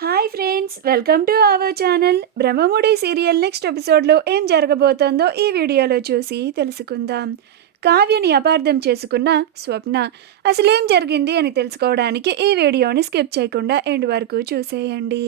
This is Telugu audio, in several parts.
Hi friends, welcome to our channel. Brahmamudi serial next ఎపిసోడ్లో ఏం జరగబోతోందో ఈ వీడియోలో చూసి తెలుసుకుందాం. కావ్యని అపార్థం చేసుకున్న స్వప్న అసలేం జరిగింది అని తెలుసుకోవడానికి ఈ వీడియోని స్కిప్ చేయకుండా ఎండ్ వరకు చూసేయండి.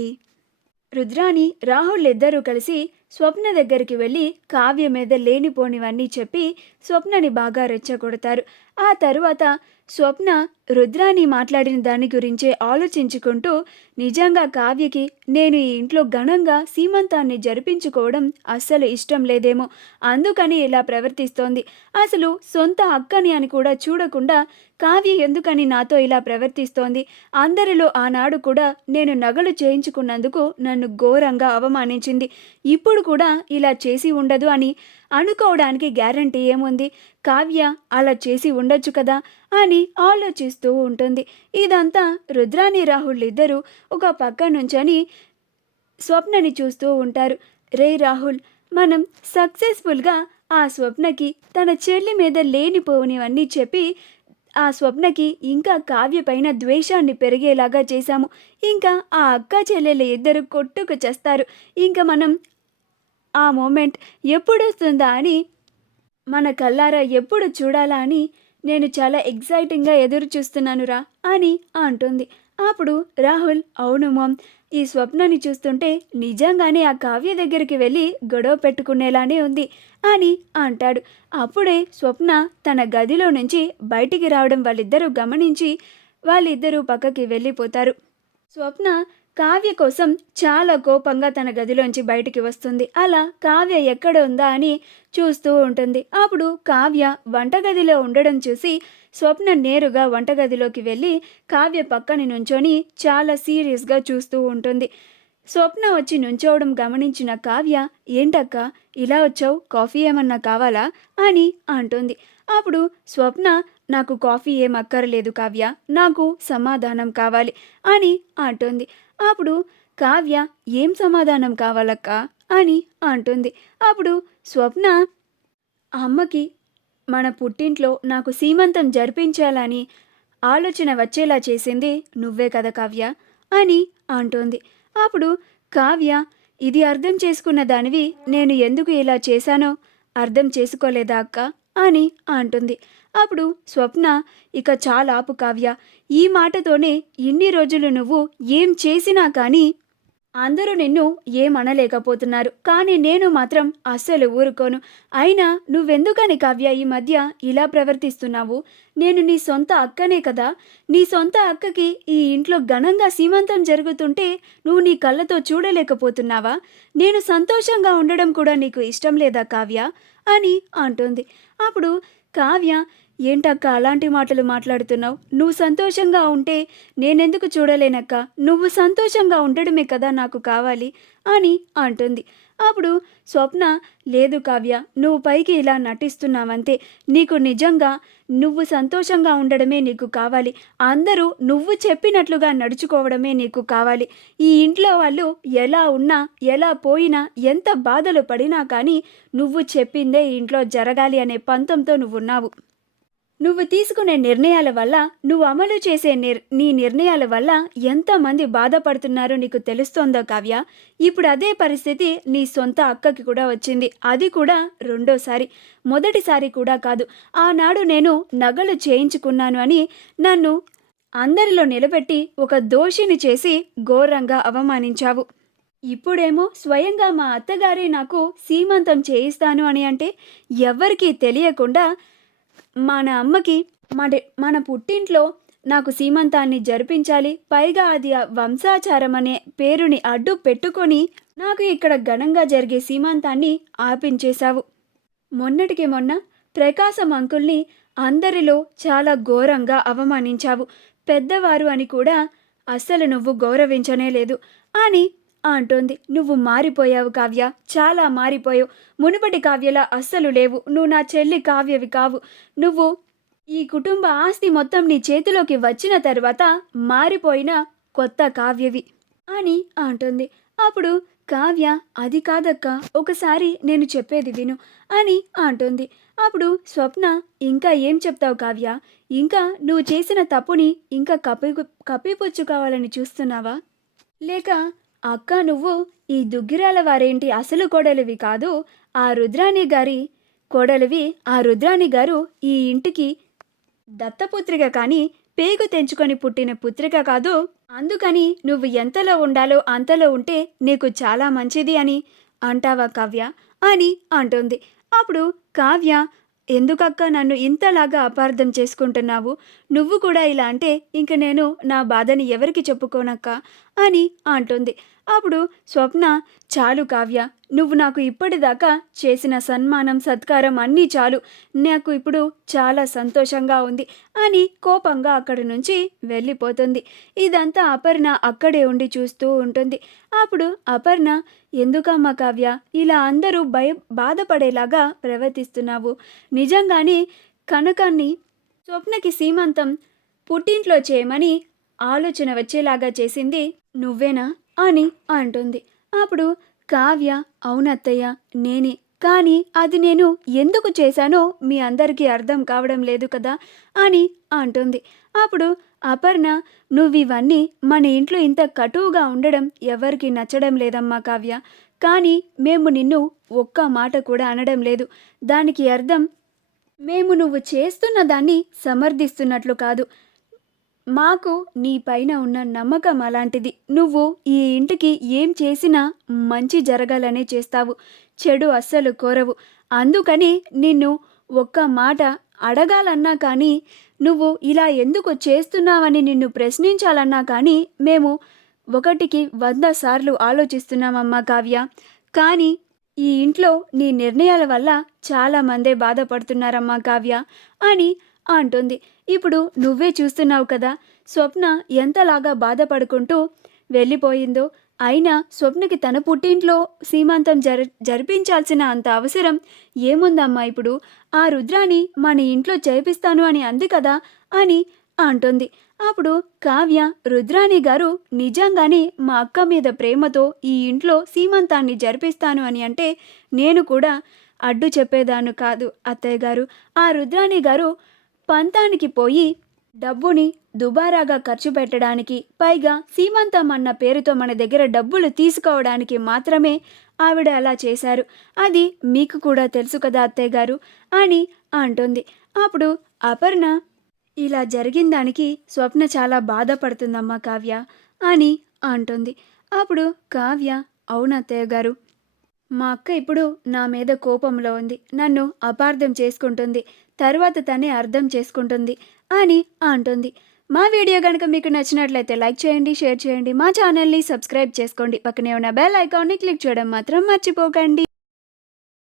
రుద్రాని రాహుల్ ఇద్దరూ కలిసి స్వప్న దగ్గరికి వెళ్ళి కావ్య మీద లేనిపోనివన్నీ చెప్పి స్వప్నని బాగా రెచ్చగొడతారు. ఆ తరువాత స్వప్న రుద్రాని మాట్లాడిన దాని గురించే ఆలోచించుకుంటూ, నిజంగా కావ్యకి నేను ఈ ఇంట్లో ఘనంగా సీమంతాన్ని జరిపించుకోవడం అస్సలు ఇష్టం లేదేమో, అందుకని ఇలా ప్రవర్తిస్తోంది. అసలు సొంత అక్కని అని కూడా చూడకుండా కావ్య ఎందుకని నాతో ఇలా ప్రవర్తిస్తోంది? అందరిలో ఆనాడు కూడా నేను నగలు చేయించుకున్నందుకు నన్ను ఘోరంగా అవమానించింది. ఇప్పుడు కూడా ఇలా చేసి ఉండదు అని అనుకోవడానికి గ్యారంటీ ఏముంది? కావ్య అలా చేసి ఉండొచ్చు కదా అని ఆలోచిస్తూ ఉంటుంది. ఇదంతా రుద్రాని రాహుల్ ఇద్దరూ ఒక పక్క నుంచని స్వప్నని చూస్తూ ఉంటారు. రే రాహుల్, మనం సక్సెస్ఫుల్గా ఆ స్వప్నకి తన చెల్లి మీద లేనిపోనివన్నీ చెప్పి ఆ స్వప్నకి ఇంకా కావ్య పైన ద్వేషాన్ని పెరిగేలాగా చేశాము. ఇంకా ఆ అక్క చెల్లెలు ఇద్దరు కొట్టుకు చేస్తారు. ఇంకా మనం ఆ మూమెంట్ ఎప్పుడు వస్తుందా అని, మన కల్లారా ఎప్పుడు చూడాలా అని నేను చాలా ఎగ్జైటింగ్గా ఎదురు చూస్తున్నానురా అని అంటుంది. అప్పుడు రాహుల్, అవును మామ్, ఈ స్వప్నని చూస్తుంటే నిజంగానే ఆ కావ్య దగ్గరికి వెళ్ళి గొడవ పెట్టుకునేలానే ఉంది అని అంటాడు. అప్పుడే స్వప్న తన గదిలో నుంచి బయటికి రావడం వాళ్ళిద్దరూ గమనించి వాళ్ళిద్దరూ పక్కకి వెళ్ళిపోతారు. స్వప్న కావ్య కోసం చాలా కోపంగా తన గదిలోంచి బయటికి వస్తుంది. అలా కావ్య ఎక్కడ ఉందా అని చూస్తూ ఉంటుంది. అప్పుడు కావ్య వంటగదిలో ఉండడం చూసి స్వప్న నేరుగా వంటగదిలోకి వెళ్ళి కావ్య పక్కన నుంచొని చాలా సీరియస్గా చూస్తూ ఉంటుంది. స్వప్న వచ్చి నుంచోవడం గమనించిన కావ్య, ఏంటక్క ఇలా వచ్చావు, కాఫీ ఏమన్నా కావాలా అని అంటుంది. అప్పుడు స్వప్న, నాకు కాఫీ ఏం అక్కర్లేదు కావ్య, నాకు సమాధానం కావాలి అని అంటుంది. అప్పుడు కావ్య, ఏం సమాధానం కావాలక్క అని అంటుంది. అప్పుడు స్వప్న, అమ్మకి మన పుట్టింట్లో నాకు సీమంతం జరిపించాలని ఆలోచన వచ్చేలా చేసింది నువ్వే కదా కావ్య అని అంటుంది. అప్పుడు కావ్య, ఇది అర్థం చేసుకున్న దానివి నేను ఎందుకు ఇలా చేశానో అర్థం చేసుకోలేదా అక్క అని అంటుంది. అప్పుడు స్వప్న, ఇక చాలా ఆపు కావ్య, ఈ మాటతోనే ఇన్ని రోజులు నువ్వు ఏం చేసినా కానీ అందరూ నిన్ను ఏమనలేకపోతున్నారు, కానీ నేను మాత్రం అస్సలు ఊరుకోను. అయినా నువ్వెందుకని కావ్య ఈ మధ్య ఇలా ప్రవర్తిస్తున్నావు? నేను నీ సొంత అక్కనే కదా. నీ సొంత అక్కకి ఈ ఇంట్లో ఘనంగా సీమంతం జరుగుతుంటే నువ్వు నీ కళ్ళతో చూడలేకపోతున్నావా? నేను సంతోషంగా ఉండడం కూడా నీకు ఇష్టం లేదా కావ్య అని అంటుంది. అప్పుడు కావ్య, ఏంటక్క అలాంటి మాటలు మాట్లాడుతున్నావు? నువ్వు సంతోషంగా ఉంటే నేనెందుకు చూడలేనక్క? నువ్వు సంతోషంగా ఉండడమే కదా నాకు కావాలి అని అంటుంది. అప్పుడు స్వప్న, లేదు కావ్య, నువ్వు పైకి ఇలా నటిస్తున్నావంతే. నీకు నిజంగా నువ్వు సంతోషంగా ఉండడమే నీకు కావాలి. అందరూ నువ్వు చెప్పినట్లుగా నడుచుకోవడమే నీకు కావాలి. ఈ ఇంట్లో వాళ్ళు ఎలా ఉన్నా, ఎలా పోయినా, ఎంత బాధలు పడినా కానీ నువ్వు చెప్పిందే ఇంట్లో జరగాలి అనే పంతంతో నువ్వున్నావు. నువ్వు తీసుకునే నిర్ణయాల వల్ల, నువ్వు అమలు చేసే నీ నిర్ణయాల వల్ల ఎంతమంది బాధపడుతున్నారో నీకు తెలుస్తోందో కావ్య. ఇప్పుడు అదే పరిస్థితి నీ సొంత అక్కకి కూడా వచ్చింది. అది కూడా రెండోసారి, మొదటిసారి కూడా కాదు. ఆనాడు నేను నగలు చేయించుకున్నాను అని నన్ను అందరిలో నిలబెట్టి ఒక దోషిని చేసి ఘోరంగా అవమానించావు. ఇప్పుడేమో స్వయంగా మా అత్తగారే నాకు సీమంతం చేయిస్తాను అని అంటే, ఎవ్వరికీ తెలియకుండా మన అమ్మకి మన పుట్టింట్లో నాకు సీమంతాన్ని జరిపించాలి, పైగా అది వంశాచారం అనే పేరుని అడ్డు పెట్టుకొని నాకు ఇక్కడ ఘనంగా జరిగే సీమంతాన్ని ఆపించేశావు. మొన్నటికి మొన్న ప్రకాశం అంకుల్ని అందరిలో చాలా ఘోరంగా అవమానించావు. పెద్దవారు అని కూడా అస్సలు నువ్వు గౌరవించనే లేదు అని అంటోంది. నువ్వు మారిపోయావు కావ్య, చాలా మారిపోయావు. మునుపటి కావ్యలా అస్సలు లేవు. నువ్వు నా చెల్లి కావ్యవి కావు. నువ్వు ఈ కుటుంబ ఆస్తి మొత్తం నీ చేతిలోకి వచ్చిన తర్వాత మారిపోయిన కొత్త కావ్యవి అని అంటుంది. అప్పుడు కావ్య, అది కాదక్క, ఒకసారి నేను చెప్పేది విను అని అంటుంది. అప్పుడు స్వప్న, ఇంకా ఏం చెప్తావు కావ్య? ఇంకా నువ్వు చేసిన తప్పుని ఇంకా కప్పిపుచ్చుకోవాలని చూస్తున్నావా? లేక అక్క నువ్వు ఈ దుగ్గిరాల వారేంటి అసలు కోడలివి కాదు, ఆ రుద్రాణి గారి కోడలివి, ఆ రుద్రాణి గారు ఈ ఇంటికి దత్తపుత్రిక కానీ పేగు తెంచుకొని పుట్టిన పుత్రిక కాదు, అందుకని నువ్వు ఎంతలో ఉండాలో అంతలో ఉంటే నీకు చాలా మంచిది అని అంటావా కావ్య అని అంటుంది. అప్పుడు కావ్య, ఎందుకక్క నన్ను ఇంతలాగా అపార్థం చేసుకుంటున్నావు, నువ్వు కూడా ఇలా అంటే ఇంక నేను నా బాధని ఎవరికి చెప్పుకోనక్క అని అంటుంది. అప్పుడు స్వప్న, చాలు కావ్య, నువ్వు నాకు ఇప్పటిదాకా చేసిన సన్మానం సత్కారం అన్నీ చాలు, నాకు ఇప్పుడు చాలా సంతోషంగా ఉంది అని కోపంగా అక్కడి నుంచి వెళ్ళిపోతుంది. ఇదంతా అపర్ణ అక్కడే ఉండి చూస్తూ ఉంటుంది. అప్పుడు అపర్ణ, ఎందుకమ్మా కావ్య ఇలా అందరూ బాధపడేలాగా ప్రవర్తిస్తున్నావు, నిజంగానే కనకాన్ని స్వప్నకి సీమంతం పుట్టింట్లో చేయమని ఆలోచన వచ్చేలాగా చేసింది నువ్వేనా అని అంటుంది. అప్పుడు కావ్య, అవునత్తయ్య నేనే, కానీ అది నేను ఎందుకు చేశానో మీ అందరికీ అర్థం కావడం లేదు కదా అని అంటుంది. అప్పుడు అపర్ణ, నువ్వివన్నీ మన ఇంట్లో ఇంత కటువుగా ఉండడం ఎవరికి నచ్చడం లేదమ్మా కావ్య, కానీ మేము నిన్ను ఒక్క మాట కూడా అనడం లేదు, దానికి అర్థం మేము నువ్వు చేస్తున్న దాన్ని సమర్థిస్తున్నట్లు కాదు, మాకు నీ పైన ఉన్న నమ్మకం అలాంటిది, నువ్వు ఈ ఇంటికి ఏం చేసినా మంచి జరగాలనే చేస్తావు, చెడు అస్సలు కోరవు, అందుకని నిన్ను ఒక్క మాట అడగాలన్నా కానీ, నువ్వు ఇలా ఎందుకు చేస్తున్నావని నిన్ను ప్రశ్నించాలన్నా కానీ మేము 1కి 100 సార్లు ఆలోచిస్తున్నామమ్మా కావ్య, కానీ ఈ ఇంట్లో నీ నిర్ణయాల వల్ల చాలామందే బాధపడుతున్నారమ్మా కావ్య అని అంటుంది. ఇప్పుడు నువ్వే చూస్తున్నావు కదా స్వప్న ఎంతలాగా బాధపడుకుంటూ వెళ్ళిపోయిందో, అయినా స్వప్నకి తన పుట్టింట్లో సీమంతం జరిపించాల్సిన అంత అవసరం ఏముందమ్మా, ఇప్పుడు ఆ రుద్రాని మన ఇంట్లో చేపిస్తాను అని అంది కదా అని అంటుంది. అప్పుడు కావ్య, రుద్రాణి గారు నిజంగానే మా అక్క మీద ప్రేమతో ఈ ఇంట్లో సీమంతాన్ని జరిపిస్తాను అని అంటే నేను కూడా అడ్డు చెప్పేదాన్ని కాదు అత్తయ్య గారు, ఆ రుద్రాణి గారు పంతానికి పోయి డబ్బుని దుబారాగా ఖర్చు పెట్టడానికి, పైగా సీమంతం అన్న పేరుతో మన దగ్గర డబ్బులు తీసుకోవడానికి మాత్రమే ఆవిడ అలా చేశారు, అది మీకు కూడా తెలుసు కదా అత్తయ్య గారు అని అంటుంది. అప్పుడు అపర్ణ, ఇలా జరిగిన దానికి స్వప్న చాలా బాధపడుతుందమ్మా కావ్య అని అంటుంది. అప్పుడు కావ్య, అవునత్తయ్య గారు, మా అక్క ఇప్పుడు నా మీద కోపంలో ఉంది, నన్ను అపార్థం చేసుకుంటుంది, తర్వాత తనే అర్థం చేసుకుంటుంది అని అంటుంది. మా వీడియో కనుక మీకు నచ్చినట్లయితే లైక్ చేయండి, షేర్ చేయండి, మా ఛానల్ని సబ్స్క్రైబ్ చేసుకోండి, పక్కనే ఉన్న బెల్ ఐకాన్ని క్లిక్ చేయడం మాత్రం మర్చిపోకండి.